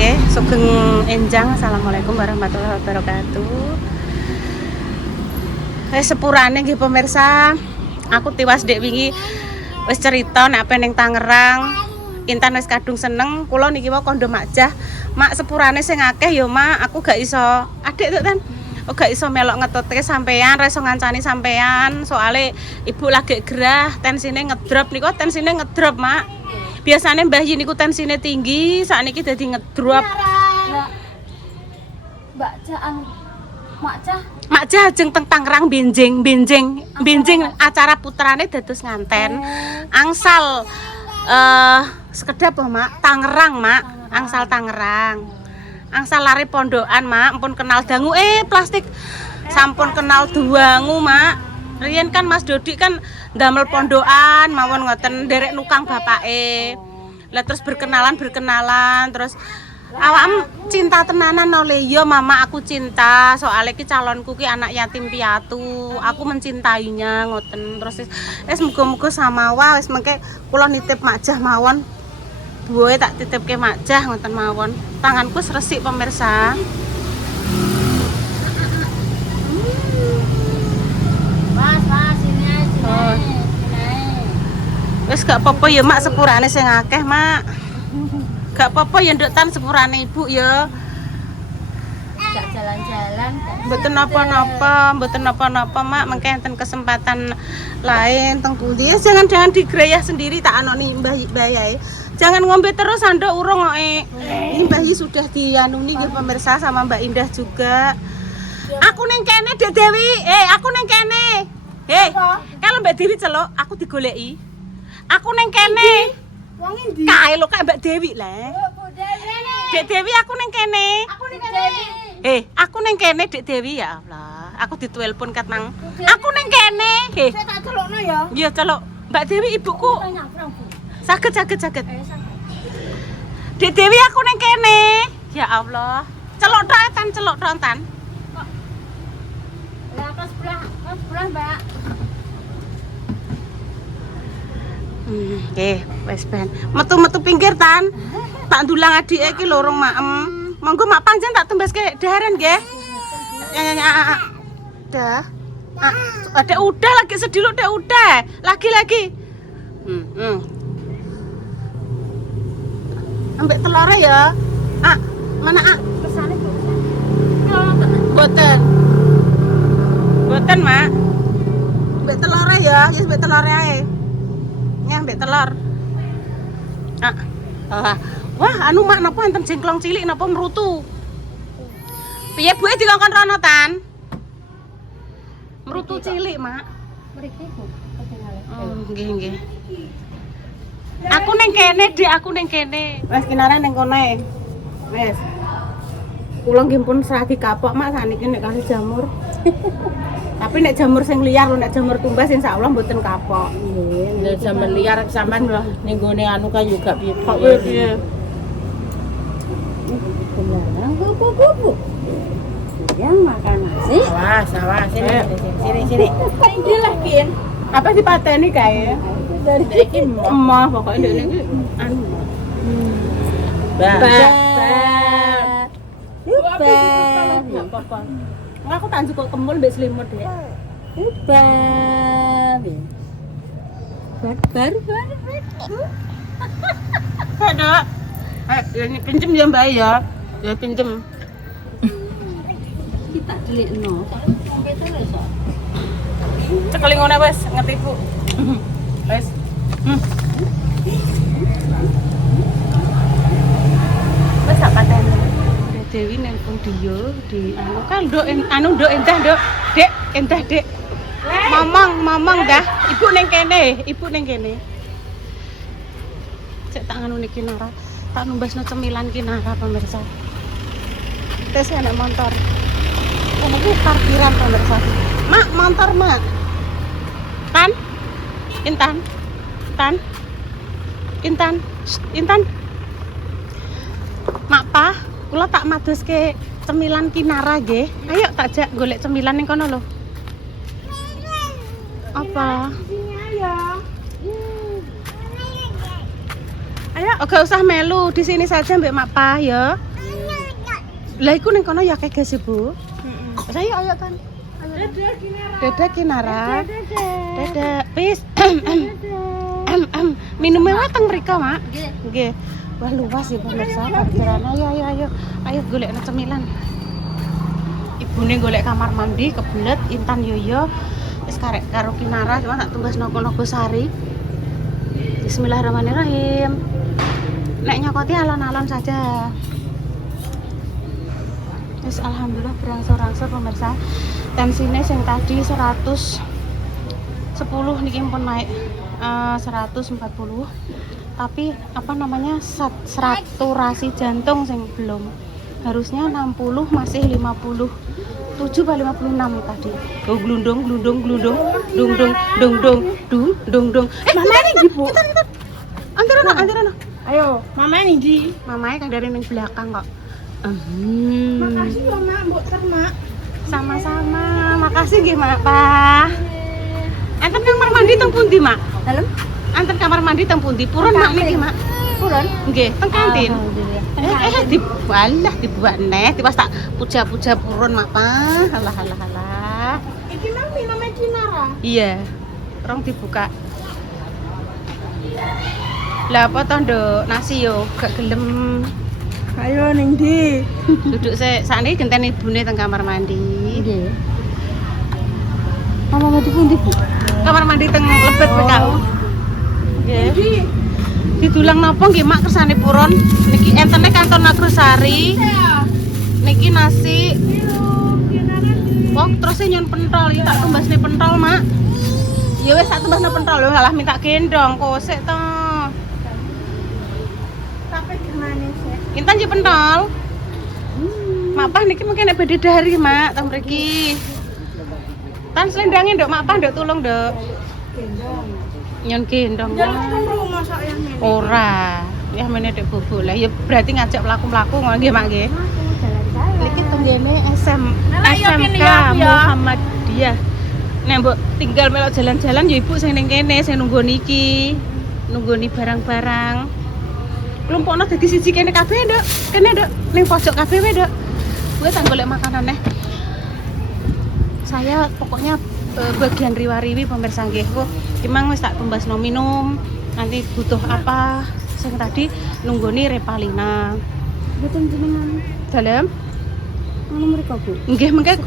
nggih, sugeng enjang. Assalamualaikum warahmatullahi wabarakatuh. Sepurane nggih pemirsa, aku tiwas dek wingi wis cerita nek ning Tangerang. Intan wis kadung seneng, kula niki wae kondo makjah. Mak sepurane sing akeh ya, Mak. Aku gak iso. Adik tuh Tan. Oh, gak iso melok ngetutke sampean, ra iso ngancani sampean. Soale ibu lagi gerah, tensine ngedrop niku, tensine ngedrop, Mak. Biasanya Mbah Yin niku tensine tinggi, sakniki dadi ngedrop. Mbak Caan, Mak Cah ajeng teng Tangerang benjing acara putrane dados nganten. Angsal sekedap Mak, Tangerang, Mak. Angsal Tangerang. Angsal lari pondokan, Mak. Ampun kenal dangu plastik. Sampun kenal duangu, Mak. Riyen kan Mas Dodi kan ndamel pondokan mawon ngoten nderek nukang bapake. Lah terus berkenalan terus awakmu cinta tenanan oleh ya mama aku cinta soalnya ki calonku ki anak yatim piatu. Aku mencintainya ngoten. Terus wis muga-muga samawa wis mengke kula nitip makjah mawon. Buwe tak titipke makjah ngoten mawon. Tanganku resik pemirsa. Wis gak apa-apa ya Mak sepurane sing akeh Mak. Gak apa-apa ya nduk Tan sepurane Ibu ya. gak jalan-jalan. Mboten napa-napa Mak, mengke enten kesempatan lain teng pundi. Jangan digrayah sendiri tak anoni Mbah Yae. Jangan ngombe terus anda urung kok. Ini Mbah Yi sudah dianuni nggih pemirsa sama Mbak Indah juga. Aku neng kene Dek Dewi. Aku neng kene. Kalau Mbak Dewi celok, aku digoleki. Aku neng kene. Wong endi? Kae lho kak Mbak Dewi lah. Dek Dewi aku neng kene. Aku ning kene. Aku neng kene Dek Dewi ya Allah. Aku ditelepon kat nang. Aku neng kene. Saya tak celokno ya. Iya celok. Mbak Dewi ibuku. Saged. Dek Dewi aku neng kene. Ya Allah. Celok tok Tan. Lah kelas sebelah, Mbak. Wes ben. Metu-metu pinggir Tan. Tak ndulang adike iki lorong maem. Monggo mak panjen tak tembaske daharan nggih. Ya. Dah. Ada udah lagi sediluk dek udah. Lagi. Ambek telore ya. Mana Kesane kok. Boten, Mak. Ambek telore ya, ambek telore ae. Ambek telur. Wah, anu Mak napa enten jengklong cilik napa mrutu? Piye buke dikongkon rono Tan? Mrutu cilik, Mak. Mriki Bu, ketinggalan. Nggih. Aku ning kene, Dik, aku ning kene. Wes kinare ning kene. Wes. Kula nggih pun serah dikapok, Mak, saniki nek kali jamur. Tapi nek jamur sing liar, nek jamur tumbas insyaallah mboten kapok. Nggih, Nek sampean liar sampean ning gone anu kan juga piye. Piye? Beneran Bu. Yang makan nasi. Awas, sini. Ini lagi. Apa dipateni kae? Dari Iki Emah pokoke ndek niki anu. Aku tak njukuk kemul mbek selimut, Dek. Bar. Dek. Ini pinjem ya Mbak ya. Ya pinjem. Kita delikno. Sampai terus kok. Cekeling ngene wis ngerti Bu. Wis. Wis sak pateni. Dewi nang pundi yo di anu kan nduk nduk endah nduk. Dek, endah Dek. Mamang dah. Ibu ning kene. Cek tak nganu niki Nara. Tak numbasno cemilan ki Nara pemirsa. Tes anak motor. Ono ku parkiran pemirsa. Mak, motor Mak. Intan. Mak Pa, kula tak madoske cemilan Kinara nggih. Ayo tak jak golek cemilan ning kono lho. Apa? Ayo, gak usah melu, di sini saja Mbak Mak Pa ya. Lah iku ning kono ya akeh gas Bu. Saya ayo kan. Dadah Kinara. Dadah. Pis. Minumnya wateng mriko, Mak. Nggih. Wah luas ya pemirsa parkiran. Ayo. Ayo golekno cemilan. Ibune golek kamar mandi kebelet Intan Yoyo. Wis karek karo Kinara cuma tak tumbas Nogo Sari. Bismillahirrahmanirrahim. Nek nyokoti alon-alon saja. Wis alhamdulillah berangsur-angsur pemirsa. Tensinya yang tadi 110 niki pun naik 140. Tapi apa namanya saturasi jantung yang belum. Harusnya 60 masih 57 atau 56 tadi. Oh glundung. Dung. Mama ini Bu. Antarono. Ayo, mama ini di. Mamae kan dari ning belakang kok. Makasih ya, Mak. Mbok termak. Sama-sama. Makasih nggih, Mak, Pak. Enten kamar mandi teng pundi, Mak? Dalam? Enten kamar mandi teng pundi? Purun Mak niki, Mak. Purun? Nggih, teng kantin. Alhamdulillah. Dibuat neh, tiba tak puja-puja purun, Mak, Pak. Alah. Iki mang minumnya Kinara. Iya. Rong dibuka. Lah apa to, Nduk? Nasi yo gak gelem. Ayo ning di. Duduk sakniki genten ibune teng kamar mandi. Nggih. Mama mau pundi, Bu? Kamar mandi teng Lebet PKU. Nggih. Didulang napa nggih Mak kersane purun? Niki entene kantor Nagrosari. Niki nasi. Wah, terus nyon pentol, iki tak tumbasne pentol, Mak. Ya wis tak tumbasne pentol lho, malah minta gendong kosek to. Tapi gimana sih? Intan je pentol. Mak Pah niki mungkin nek bidadari, Mak, teng mriki. Tan selendangin, Nduk, Mak Pah, Nduk, tulung, Nduk. Nyon gendong. Jangan rumah saya ini. Ora, ya meneh dek bobo lah. Ya berarti ngajak pelaku-pelaku ngono nggih, Mak nggih. Niki tenggene SMK Muhammadiyah. Nek mbok tinggal melok jalan-jalan ya Ibu sing ning kene sing nunggu niki. Nunggoni barang-barang. Kelompokno dadi siji kene kabeh, Nduk. Kene, Nduk. Ning pojok kabeh wae, Nduk. Kuwi tak golek makanan neh. Saya pokoknya bagian riwa-riwi pemirsa nggih. Kok emang wis tak tumbasno minum. Nanti butuh apa? Sing tadi nunggoni Repalina. Betul jenengan. Dalem? Ngono mriko, Bu. Nggih mengke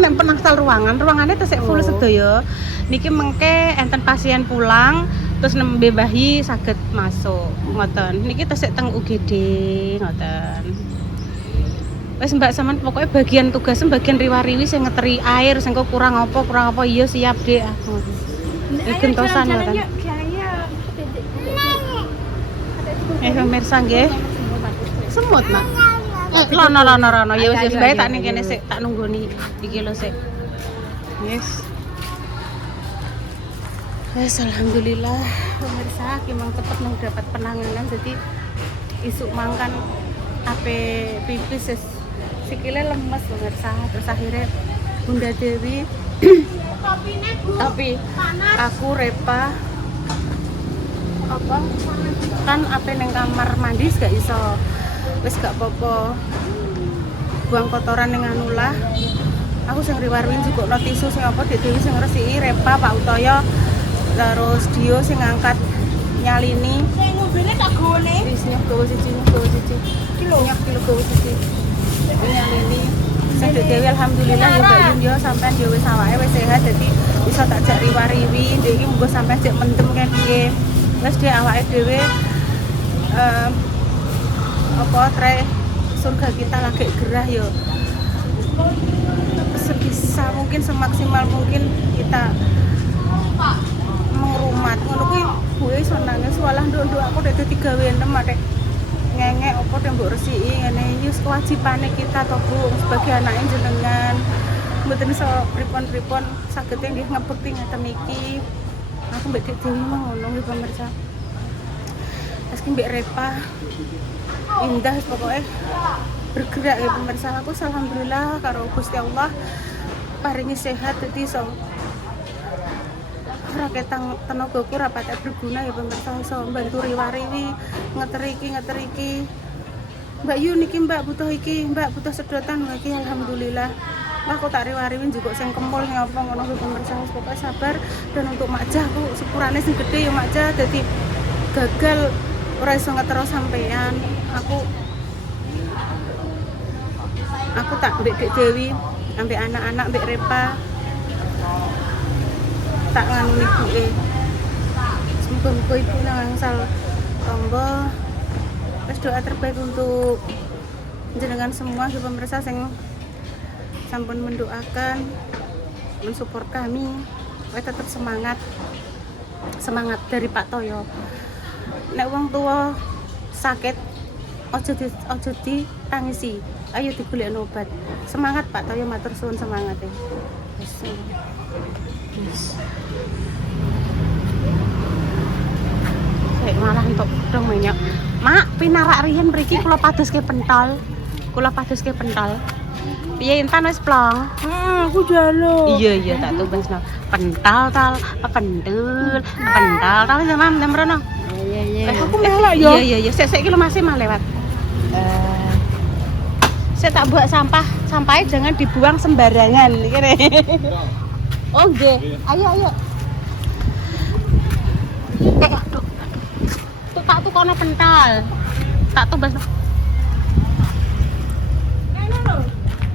nek penangsal ruangannya tesih full sedaya. Niki mengke enten pasien pulang terus nembe bayi saged masuk ngoten. Niki tesih teng UGD ngoten. Wis Mbak sampean pokoknya bagian tugas bagian riwa-riwi sing ngeteri air sing kok kurang apa iya siap Dek. Gentosan ngoten. Pemirsa nggih. Semut, Mak. Lono ya wis bae tak ning kene sik tak nunggoni iki lho sik. Yes. Wes alhamdulillah pemirsa ki mang cepet dapat penanganan jadi isuk mangkan ape pipis sikile lemes pemirsa terus akhirnya Bunda Dewi tapi aku Repa apa kan ape neng kamar mandi gak iso wis gak apa-apa buang kotoran ning anu lah aku sing riwarwin juga no tisu sing apa Dek Dewi sing ngresiki Repa Pak Utoyo terus Dio sing ngangkat nyalini sing ngobene tak gone wis nyok gowo siji kilo gowo siji nyalini sing Dek Dewi alhamdulillah ya Mbak Yun yo sampean yo wis awake wis sehat dadi iso tak jak riwariwi ndek iki munggo sampean cek mendem kae piye wis dhek awake dhewe apa tre surga kita lagi gerah yo sebisa mungkin semaksimal mungkin kita mengrumat ngono kuwi buwe iso nangis walah nduk aku udah dadi gawean nek ngengek apa tembok resiki ngene wis kewajibane kita to Bu sebagai anake jenengan mboten iso pripon-pripon saged nggih ngebekti ngeten iki aku mbek Dek Dewi ngono nggih pemirsa meski mbek Repa indah pokoknya bergerak ya pemirsa aku alhamdulillah karo Gusti Allah paringi sehat dadi iso rakyat tenagaku rapat berguna ya pemirsa iso bantu riwariwi ngeteriki Mbak Yu niki Mbak butuh iki, Mbak butuh sedotan iki alhamdulillah. Wah kok tak riwariwin juga sing kempul ngapa ngono kuwi pemirsa wis pokoke sabar. Dan untuk Makjah aku sepurane sing gede ya Makjah dadi gagal ora iso ngetero sampean. Aku tak mbek Dek Dewi, ambek anak-anak mbek Repa. Tak nganu ibuke. Semoga ibu nang angsal tombo. Terus doa terbaik untuk jenengan semua ya pemirsa sing sampun mendoakan, mensupport kami. Tetap semangat dari Pak Toyo. Nek wong tua sakit ojo ditangisi, ayo digolek obat. Semangat Pak Toyo, matur suwun semangat ya. Saya malah untuk dong minyak. Mak, pinarak riyen mriki kula padoske pentol. Piye intan wis plong? Aku jalo. Iya tak tumbasno. Pentol pendul, tal sampean mrono. Iya. Aku melak yo. Iya. Sik iki lho masih mah lewat. Saya tak buat sampahnya jangan dibuang sembarangan kene. Oh nggih. Ayo. Aduh. Tak tukono pentol. Tak tumbasno.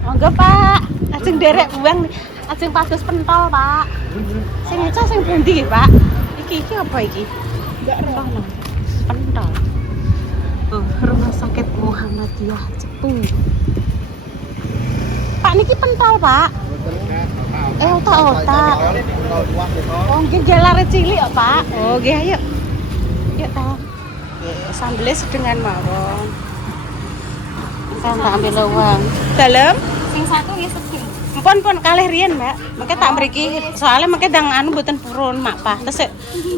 Monggo Pak, ajeng derek buang, ajeng pados pentol Pak. Sing eca sing pundi nggih Pak? Iki apa iki? Enggak rono. Pentol. Oh, Rumah Sakit Muhammadiyah Cepu. Pak niki pentol Pak. Otak. Oh nggih jalare cilik kok Pak. Oh nggih ayo. Yuk ta. Sambelnya sedengan mawon. Saya tak ambil uang. Dalam? Sing satu ya sedih. Pun kalih riyen, Mbak. Mengke tak mriki, soalnya mengke ndang anu mboten purun, Mak Pak. Terus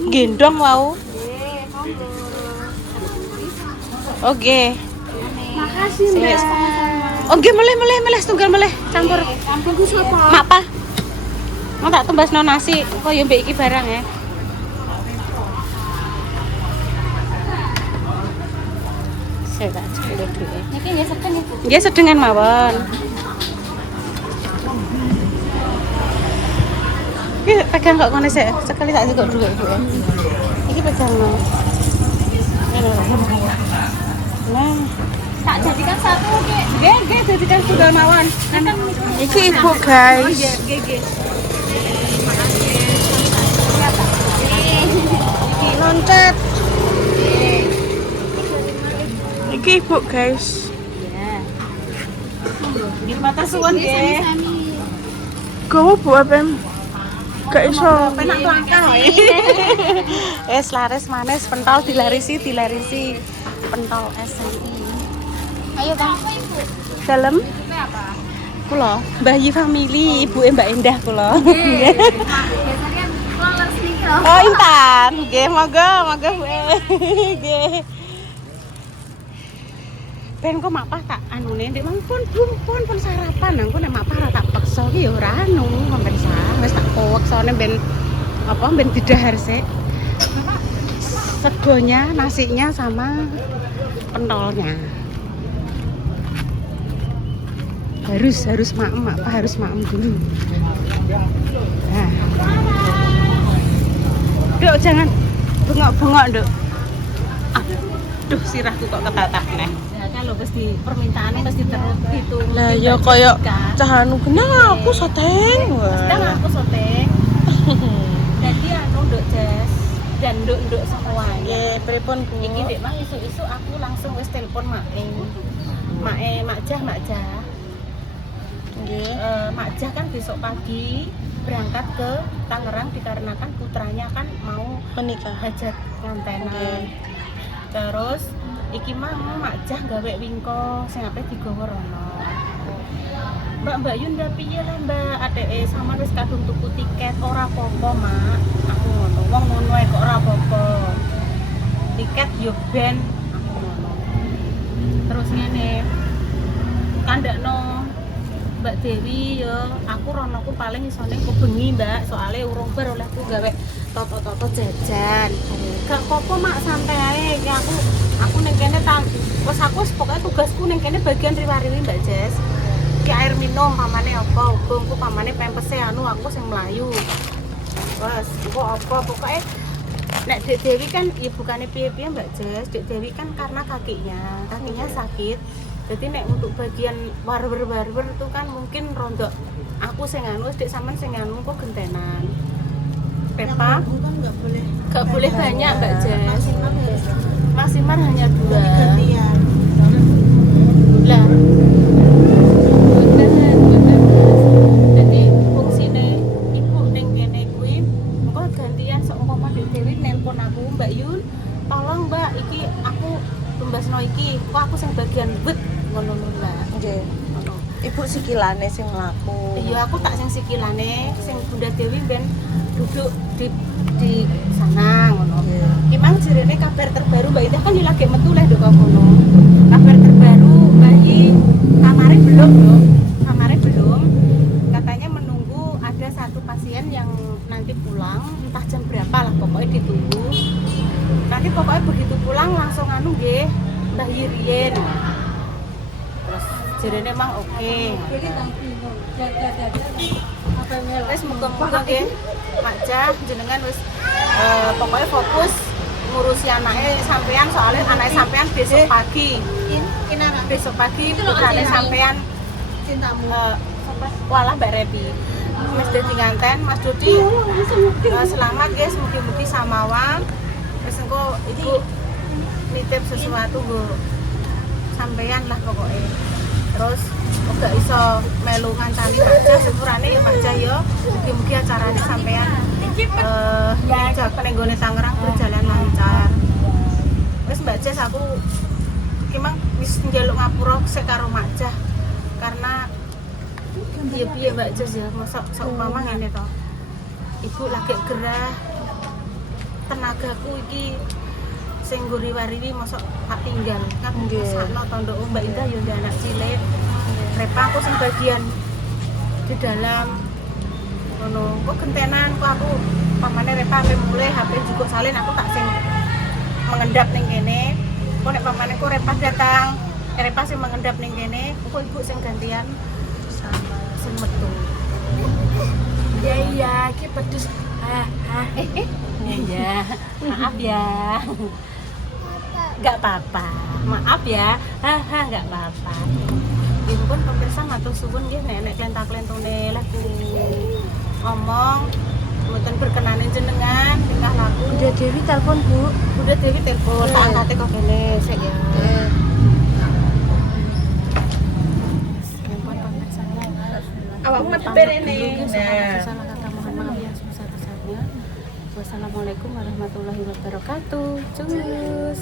gendong wau. Oke. Makasih Mbak. Oke, meleh setunggal meleh campur. Campur sapa? Mak Pak. Mau tak tembasno nasi, koyo mbek iki barang ya. Saya tak cepet dulu. Niki nggih sedeng Ibu. Nggih sedengan mawon. Iki pegang kok ngene sik, sekali tak kok dulu Ibu ya. Iki pegang no. Nah, Tak jadikan satu Kek. nggih jadikan tunggal mawon. Iki ibu guys. Nggih. Iki loncet. Iki ibu guys. Nggih matur suwun nggih. Gowo bu apa? Gak iso. Penak langkah wae. Laris manis pentol dilarisi. Pentol SNI. Ayo Bang. Dalam kula Mbah Yi family, ibuke Mbak Endah kula. Biasanya kan lolos niki loh. Oh, Intan. Nggih, monggo Bu. Nggih. Ben kok mak Pah tak anune ndek mang pun sarapan nang kok nek mak Pah tak peksa ki ya ora anu, pemirsa. Wis tak peksane ben didahar sik. Segonya, nasinya sama pentolnya. Harus mak Pah harus maem dulu. Nah. Duk jangan bengok-bengok, Duk. Aduh, sirahku kok ketatak neh. Kalau mesti permintaannya mesti terhitung. Lah ya koyo cah anu kenang aku soteng. Sedang aku soteng. Jadi anu Nduk Jas dan Nduk semuanya. Nggih, pripun Bu? Iki Dek Mak isu-isu aku langsung wis telepon Makjah. Nggih. Makjah kan besok pagi berangkat ke Tangerang dikarenakan putranya kan mau Menikah. hajat ngantenan. Terus iki mah Makjah gawe wingko sing ape digawa rono. Mbak Yun ndak piye lah Mbak, ATE sama wis kadung tuku tiket ora apa-apa, Mak. Aku ngono. Wong ngono ae kok ora apa-apa. Tiket yo ben aku ngono. Terus ngene. Kandakno Mbak Dewi yo, aku ronoku paling isone ku bengi, Mbak. Soale urung bar olehku gawe toto jajan. Gak apa-apa mak, santai ae. Iki aku ning kene wis aku pokoke tugasku ning kene bagian riwariwi Mbak Jess. Iki air minum pamane apa, engko pamane pempese anu aku sing mlayu. Wes, engko apa pokoke nek Dek Dewi kan ya bukannya piye-piye Mbak Jess, Dek Dewi kan karena kakinya sakit. Jadi nek untuk bagian barber itu kan mungkin rondok aku sing anu, Dek sampean sing anu kok gentenan. Pepa kan nggak boleh banyak Mbak Jess. Maksimal hanya 2. gantian. Lah. Jadi fungsine ibu ning kene kuwi engko gantian seumpama Dek Dewi nelpon aku, Mbak Yun, tolong Mbak iki aku tumbasno iki, kok aku sing bagian wit ngono lah. Nggih. Ngono. Ibu sikilane sing mlaku. Iya, aku tak sing sikilane, sing Bunda Dewi ben duduk di sana ngono. Ki mang jerene kabar terbaru Mbak Indah kan lagi metu leh ndok kono. Kabar terbaru bayi kamare belum, Dok. Kamare belum. Katanya menunggu ada satu pasien yang nanti pulang, entah jam berapa lah pokoknya ditunggu. Nanti pokoknya begitu pulang langsung anu nggih, Mbah Yirien. Terus jerene emang oke. Wes muga-muga nggih Mak Jah jenengan wis pokoknya fokus ngurusi anaknya sampean, soalnya anaknya sampean besok pagi. Besok pagi putrane sampean cintamu. Walah Mbak Repi. Mas Dodi nganten, Mas Dodi selamat guys, mugi-mugi samawa. Wis engko ibu nitip sesuatu nggo sampean lah pokoknya. Terus gak iso melu ngancani Mak Jah, syukurane ya Mak Jah ya. Mugi-mugi acarane sampean jaga ning gone Tangerang berjalan lancar. Wis Mbak Jess aku iki mang wis njaluk ngapura sik karo Mak Jah karena ya piye Mbak Jess ya, mosok saumpama ngene to. Ibu lagi gerah. Tenagaku iki sing nggo riwariwi mosok tak tinggal kan sakno tanduk Mbak Indah ya ndek anak cilik. Repa aku sing bagian di dalam ngono. Kok gentenan kok aku pamane Repa ape mulai HP juga salin aku tak sing mengendap ning kene. Kok nek pamane kok Repa datang, Repa sing mengendap ning kene, kok ibu sing gantian sama sing metu. Iya, iki pedes. Iya, maaf ya. Enggak apa-apa. Maaf ya. Enggak apa-apa. Ibu pun pemirsa matur suwun nggih nek klenta-klentune lagi ngomong mboten berkenanin jenengan tingkah laku. Bunda Dewi telepon, Bu. Bunda Dewi telepon, tak angkate kok kene sik ya. Awakmu medher ini. Salah kata mohon maaf yang sebesar-besarnya. Wassalamualaikum warahmatullahi wabarakatuh. Cus.